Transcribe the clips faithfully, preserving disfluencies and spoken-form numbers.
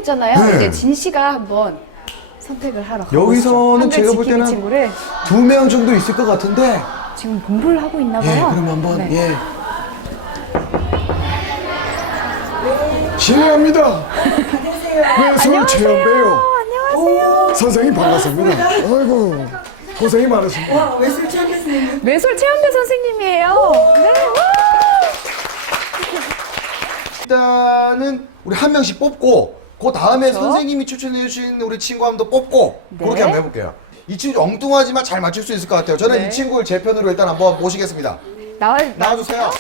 했잖아요. 네. 이제 진 씨가 한번 선택을 하러 가보시죠. 여기서는 한글 제가 볼 지키기 때는 친구를 두 명 정도 있을 것 같은데. 지금 공부를 하고 있나 봐요. 예, 그럼 한번 네. 예. 실례합니다. 외솔 체험배요. 안녕하세요. 선생님 반갑습니다. 아이고 고생이 많으십니다. 와, 외술 체험 교수님. 외솔 체험대 선생님이에요. 네. 일단은 우리 한 명씩 뽑고 그 다음에 그렇죠. 선생님이 추천해 주신 우리 친구 한 번 더 뽑고 네. 그렇게 한번 해볼게요. 이 친구 엉뚱하지만 잘 맞출 수 있을 것 같아요. 저는 네. 이 친구를 제 편으로 일단 한번 모시겠습니다. 나와 나와주세요.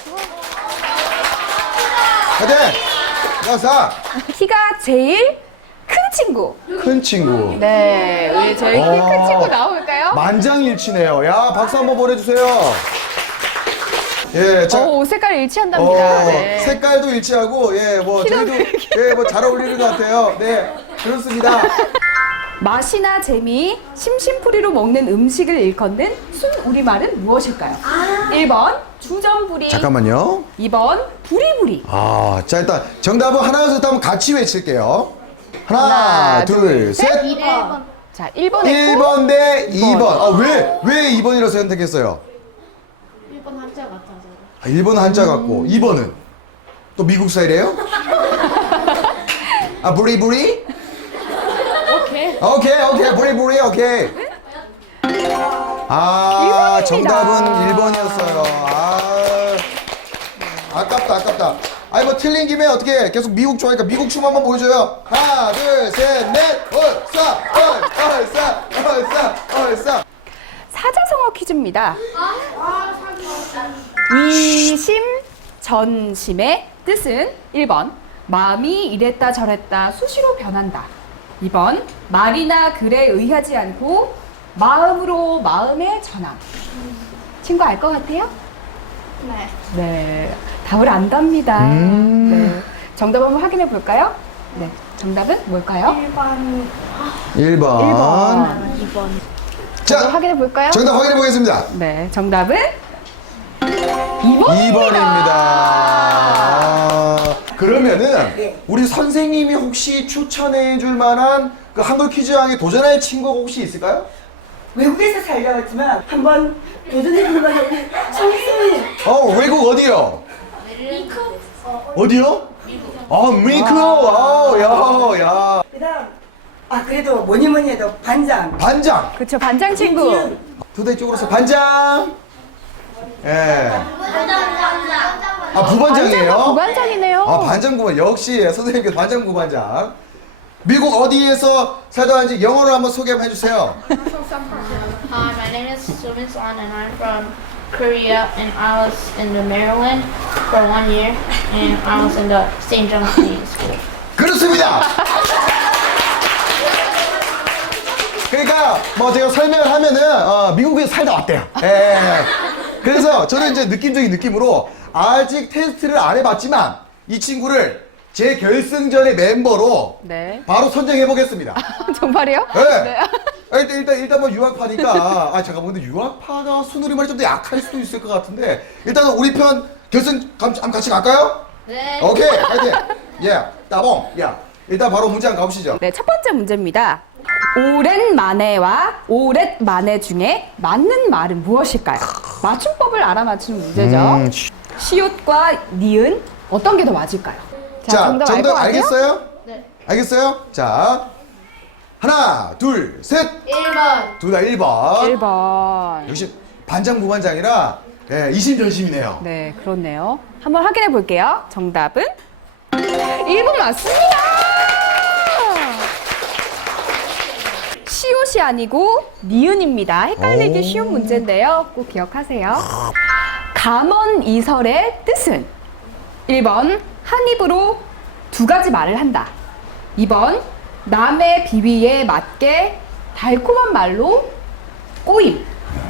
화이팅! 나와서 키가 제일 큰 친구. 큰 친구. 네, 우리 저희 키 큰 어. 친구 나올까요? 만장일치네요. 야 박수 한번 보내주세요. 예, 자. 오, 색깔 일치한답니다. 어, 네. 색깔도 일치하고 예뭐 저희도 예뭐 잘 어울리는 것 같아요. 네 그렇습니다. 맛이나 재미, 심심풀이로 먹는 음식을 일컫는 순 우리말은 무엇일까요? 일 번 주전부리, 잠깐만요. 이 번 부리부리. 아, 자 일단 정답은 하나 둘 셋 한번 같이 외칠게요. 하나, 하나, 둘, 둘, 셋. 일 번. 자, 일 번 일 했고 번 대 이 번. 이 번. 아, 왜, 왜 이 번이라고 선택했어요? 일 번 한자 같아서. 아, 일 번은 한자 같고 이 번은 또 미국 스타일이에요? 아, 부리부리? 오케이. 오케이, 오케이, 부리부리, 오케이. 아, 일 번입니다. 정답은 일 번이었어요. 아, 아깝다, 아깝다. 아니, 뭐, 틀린 김에 어떻게 계속 미국 좋아하니까 미국 춤 한번 보여줘요. 하나, 둘, 셋, 넷, 얼싸, 얼, 얼싸, 얼싸, 얼싸. 사자성어 퀴즈입니다. 이심 전심의 뜻은 일 번 마음이 이랬다 저랬다 수시로 변한다. 이 번 말이나 글에 의하지 않고 마음으로 마음의 전함. 친구 알 것 같아요? 네. 네, 답을 안답니다. 음. 네, 정답 한번 확인해 볼까요? 네, 정답은 뭘까요? 일 번, 일 번. 일 번. 이 번. 정답 자, 확인해 볼까요? 정답 확인해 보겠습니다. 네, 정답은 이 번입니다. 이 번입니다. 아, 그러면은 네. 우리 선생님이 혹시 추천해 줄 만한 그 한글 퀴즈왕에 도전할 친구가 혹시 있을까요? 외국에서 살려왔지만 한번 도전해볼 만한 우리 성수님. 어, 외국 어디요? 미국. 어디요? 미국. 아, 미국. 아, 야, 야. 그다음 아 그래도 뭐니 뭐니 해도 반장. 반장. 그쵸, 반장 친구. 두대 쪽으로서 반장. 예. 아, 부반장이에요? 반장과 부반장이네요. 아, 반장 부반. 역시 선생님께 반장 부반장. 미국 어디에서 살다 왔는지 영어로 한번 소개 한번 해주세요. Hi, my name is Sumin Son and I'm from Korea and I was in the Maryland for one year and I was in the Saint John's Canadian School. 그렇습니다. 그러니까 뭐 제가 설명을 하면은 어, 미국에 살다 왔대요. 예. 그래서 저는 이제 느낌적인 느낌으로 아직 테스트를 안 해봤지만 이 친구를 제 결승전의 멤버로 네. 바로 선정해 보겠습니다. 정말이요? 네. 아, 일단 일단 일단 뭐 유학파니까 아 잠깐만 근데 유학파가 순우리말이 좀 더 약할 수도 있을 것 같은데 일단은 우리 편 결승 감- 한번 같이 갈까요? 네. 오케이, 파이팅. 예, 따봉. 야, 일단 바로 문제 한번 가보시죠. 네, 첫 번째 문제입니다. 오랜만에와 오랫만에 중에 맞는 말은 무엇일까요? 맞춤법을 알아맞히는 문제죠. 음, 시옷과 니은 어떤 게 더 맞을까요? 자, 자, 정답, 정답, 알것 같아요? 알겠어요? 네. 알겠어요? 자, 하나, 둘, 셋. 일 번. 둘 다 일 번. 일 번. 역시 반장 부반장이라 예, 이심전심이네요. 네, 그렇네요. 한번 확인해 볼게요. 정답은 일 번 맞습니다. 시옷이 아니고 니은입니다. 헷갈리기 오. 쉬운 문제인데요. 꼭 기억하세요. 감언 이설의 뜻은 일 번 한 입으로 두 가지 말을 한다. 이 번 남의 비위에 맞게 달콤한 말로 꼬임.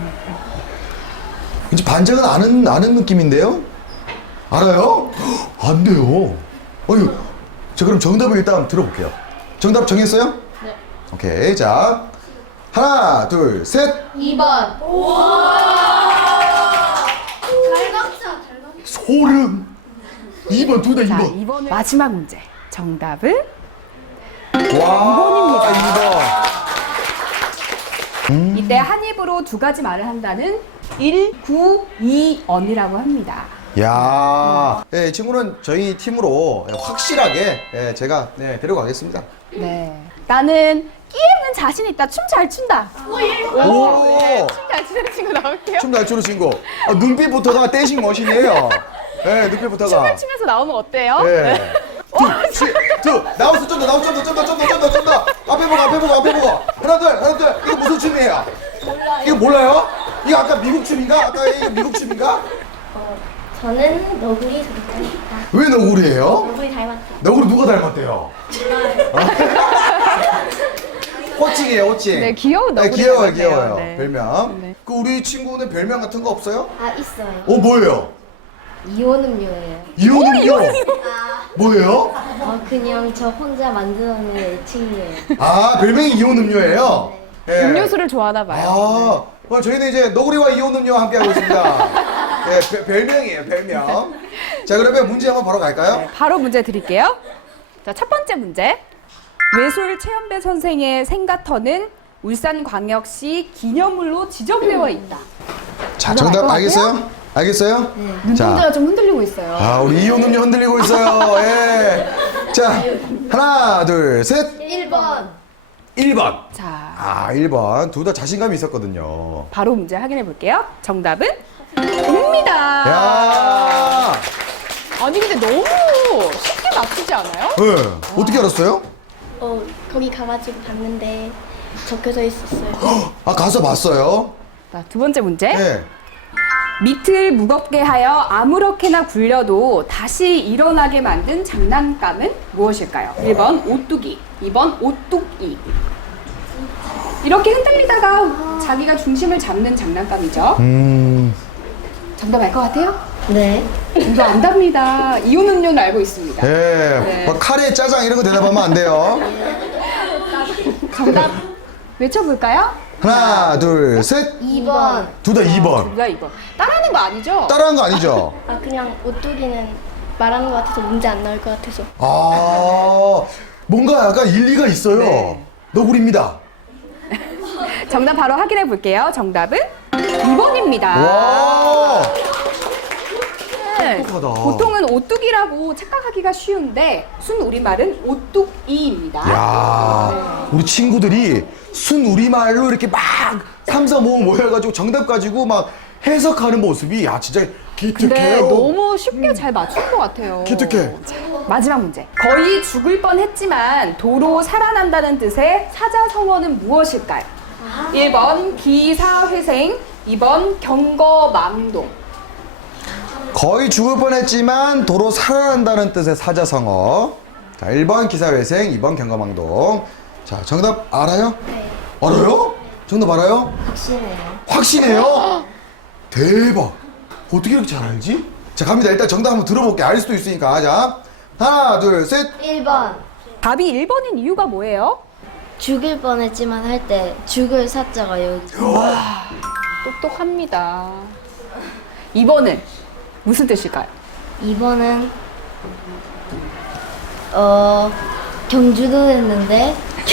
이제 반장은 아는 아는 느낌인데요? 알아요? 헉, 안 돼요. 어유, 자 그럼 정답을 일단 들어볼게요. 정답 정했어요? 네. 오케이, 자 하나, 둘, 셋. 이 번. 달각자, 달각. 소름. 이 번 둘 다 자, 이 번. 이번 마지막 문제. 정답은 와, 이 번. 이때 한 입으로 두 가지 말을 한다는 일구이언이라고 합니다. 야, 예, 이 친구는 저희 팀으로 확실하게 예, 제가 네, 데려가겠습니다. 네. 나는 끼 없는 자신 있다. 춤 잘 춘다. 오, 춤 잘 추는 친구 나올게요. 춤 잘 추는 친구. 아, 눈빛부터가 댄싱 머신이에요. 예, 눈빛부터가. 춤을 추면서 나오면 어때요? 예. 둘, 셋, 둘, 나왔어, 좀 더, 나왔어, 좀 더, 좀 더, 좀 더, 좀 더, 좀 더. 앞에 보고, 앞에 보고, 앞에 보고. 하나, 둘, 하나, 둘. 이거 무슨 춤이에요? 몰라요. 이거 몰라요? 이거 아까 미국 춤인가? 아까 이거 미국 춤인가? 저는 너구리 닮았다. 왜 너구리예요? 너구리 닮았다. 너구리 누가 닮았대요? 호칭이에요, 호칭. 네, 귀여운 너구리 귀여워요, 닮았네요. 귀여워요. 네. 별명. 네. 그 우리 친구는 별명 같은 거 없어요? 아 있어요. 어, 뭐예요? 이온 음료예요. 이온음료. 뭐예요? 어 그냥 저 혼자 만들어낸 애칭이에요. 아, 별명이 이온음료예요? 예. 음료수를 좋아하나 봐요. 아, 어, 저희는 이제 너구리와 이온음료와 함께하고 있습니다. 네, 별- 별명이에요, 별명. 자, 그러면 문제 한번 바로 갈까요? 네, 바로 문제 드릴게요. 자, 첫 번째 문제. 외솔 최연배 선생의 생가터는 울산광역시 기념물로 지정되어 있다. 자, 정답 정답 알것 알겠어요? 알겠어요? 눈동자가 좀 흔들리고 있어요. 아, 우리 이온음료 흔들리고 있어요. 예. 자, 하나, 둘, 셋. 일 번. 일 번. 자, 아, 일 번. 둘 다 자신감이 있었거든요. 바로 문제 확인해 볼게요. 정답은 옵니다. 야. 아니 근데 너무 쉽게 맞추지 않아요? 네. 어떻게 알았어요? 어 거기 가가지고 봤는데 적혀져 있었어요. 아, 가서 봤어요? 자, 두 번째 문제. 네. 밑을 무겁게 하여 아무렇게나 굴려도 다시 일어나게 만든 장난감은 무엇일까요? 일 번 오뚜기, 이 번 오뚝이. 이렇게 흔들리다가 자기가 중심을 잡는 장난감이죠. 음. 정답 알 것 같아요? 네. 이거 안답니다. 이온 음료는 알고 있습니다. 예. 네. 뭐 카레, 짜장 이런 거 대답하면 안 돼요. 정답 외쳐볼까요? 하나, 둘, 셋. 이 번. 둘 다 이 번. 누가 이거 따라하는 거 아니죠? 따라한 거 아니죠? 아 그냥 오뚜기는 말하는 것 같아서 문제 안 나올 것 같아서. 아, 뭔가 약간 일리가 있어요. 네. 너구리입니다. 정답 바로 확인해 볼게요. 정답은 이 번입니다. 와. 네. 똑똑하다. 보통은 오뚜기라고 착각하기가 쉬운데 순 우리말은 오뚝이입니다. 야, 우리 친구들이 순 우리말로 이렇게 막 삼삼오오 모여가지고 정답 가지고 막 해석하는 모습이 야 진짜 근데 기특해요. 너무 쉽게 잘 맞춘 것 같아요. 기특해. 마지막 문제. 거의 죽을 뻔했지만 도로 살아난다는 뜻의 사자성어는 무엇일까요? 일 번 기사회생, 이 번 경거망동. 거의 죽을 뻔했지만 도로 살아난다는 뜻의 사자성어. 자, 일 번 기사회생, 이 번 경거망동. 자, 정답 알아요? 네. 알아요? 정답 알아요? 확실해요. 확신해요? 대박. 어떻게 이렇게 잘 알지? 자, 갑니다. 일단 정답 한번 들어볼게요. 알 수도 있으니까. 자, 하나, 둘, 셋. 일 번. 답이 일 번인 이유가 뭐예요? 죽을 뻔했지만 할 때 죽을 사자가 여기. 똑똑합니다. 이 번은 무슨 뜻일까요? 이 번은 어 경주도 했는데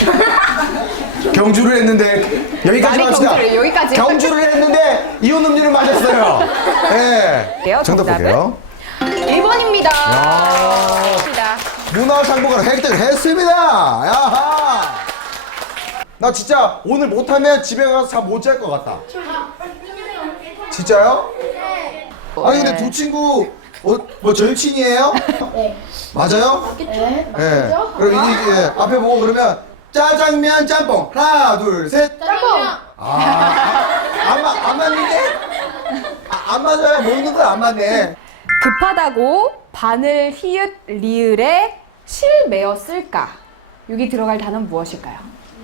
경주를 했는데 여기까지 말이 합시다. 경주를, 여기까지. 경주를 했는데 이온 음료를 마셨어요. 예. 볼게요, 정답 정답은? 볼게요. 일 번입니다. 야. 입니다. 문화상복을 획득했습니다. 야하. 나 진짜 오늘 못하면 집에 가서 잠 못 잘 것 같다. 진짜요? 아니 근데 두 친구 어, 뭐 절친이에요? 네. 맞아요? 네. 예. 그럼 이게 예, 앞에 보고 그러면 짜장면 짬뽕 하나 둘 셋. 짬뽕. 아안 안 맞는데? 아, 안 맞아요. 먹는 건 안 맞네. 급하다고 바늘 히읗 리을에 실 매었을까? 여기 들어갈 단어는 무엇일까요?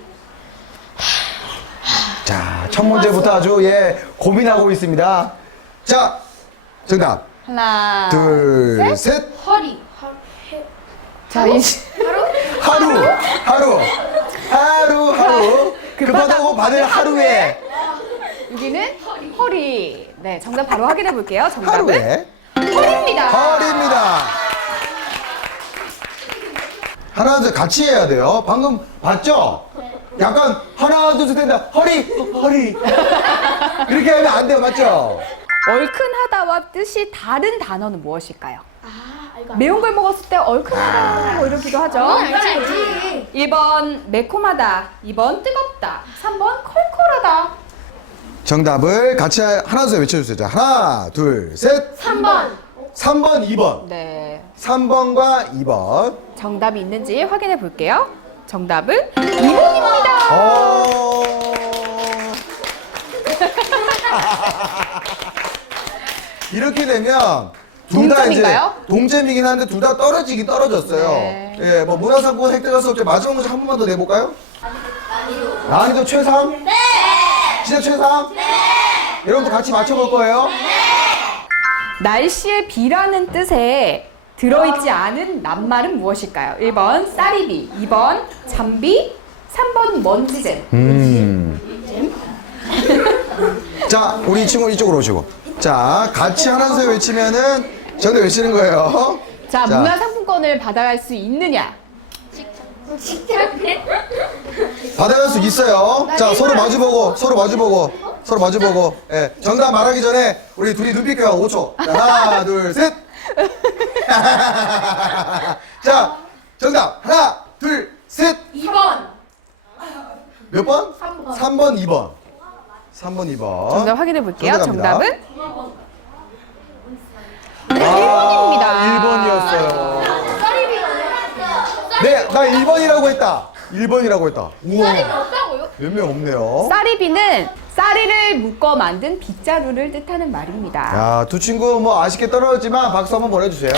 자, 첫 문제부터 아주 예 고민하고 있습니다. 자, 정답 하나, 둘 셋. 허리. 자, 이 하루 하루 하루 하루 급하다고 바늘 하루에 여기는 허리. 네, 정답 바로 확인해 볼게요. 정답은 하루에 허리입니다. 허리입니다. 하나, 둘, 셋 같이 해야 돼요. 방금 봤죠? 약간 하나, 둘, 셋 된다. 허리, 허리. 이렇게 하면 안 돼요. 맞죠? 얼큰하다와 뜻이 다른 단어는 무엇일까요? 아, 이거 매운 걸 먹었을 때 얼큰하다 뭐 이러기도 하죠. 알지, 알지. 일 번 매콤하다, 이 번 뜨겁다, 삼 번 컬컬하다. 정답을 같이 하나, 둘, 셋 외쳐주세요. 자, 하나, 둘, 셋. 삼 번. 삼 번, 이 번. 네, 삼 번과 이 번. 정답이 있는지 확인해 볼게요. 정답은 이 번입니다. 어... 이렇게 되면 둘 다 이제 동점인가요? 동점이긴 한데 둘 다 떨어지긴 떨어졌어요. 네. 예, 뭐 문화상품 획득할 수 없죠. 마지막 문제 한 번만 더 내볼까요? 난이도 최상? 네. 진짜 최상? 네. 여러분들 같이 맞춰볼 거예요. 날씨의 비라는 뜻에 들어있지 않은 낱말은 무엇일까요? 일 번 쌀이비, 이 번 잠비, 삼 번 먼지잼. 음. 자, 우리 친구 이쪽으로 오시고. 자, 같이 하나 셋 외치면은 정답 외치는 거예요. 자, 자. 문화상품권을 받아갈 수 있느냐? 받아갈 수 있어요. 자, 서로 마주보고, 서로 마주보고, 서로 마주보고. 예, 정답 말하기 전에 우리 둘이 눈빛 교환 오 초. 자, 하나, 둘, 셋. 자, 정답 하나, 둘, 셋. 이 번. 몇 번? 삼 번, 이 번. 삼 번, 이 번. 정답 확인해 볼게요. 정답입니다. 정답은 아, 일 번이었어요. 네, 나 일 번이라고 했다. 일 번이라고 했다. 우와. 몇 명 없네요. 쌀이비는 쌀이를 묶어 만든 빗자루를 뜻하는 말입니다. 야, 두 친구 뭐 아쉽게 떨어졌지만 박수 한번 보내주세요.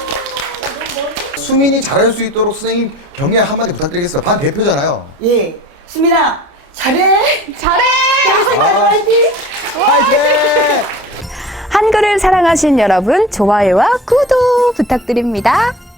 수민이 잘할 수 있도록 선생님 격려 한마디 부탁드리겠습니다. 반 대표잖아요. 예. 수민아, 잘해. 잘해! 화이팅! 파이팅! 한글을 사랑하신 여러분, 좋아요와 구독 부탁드립니다.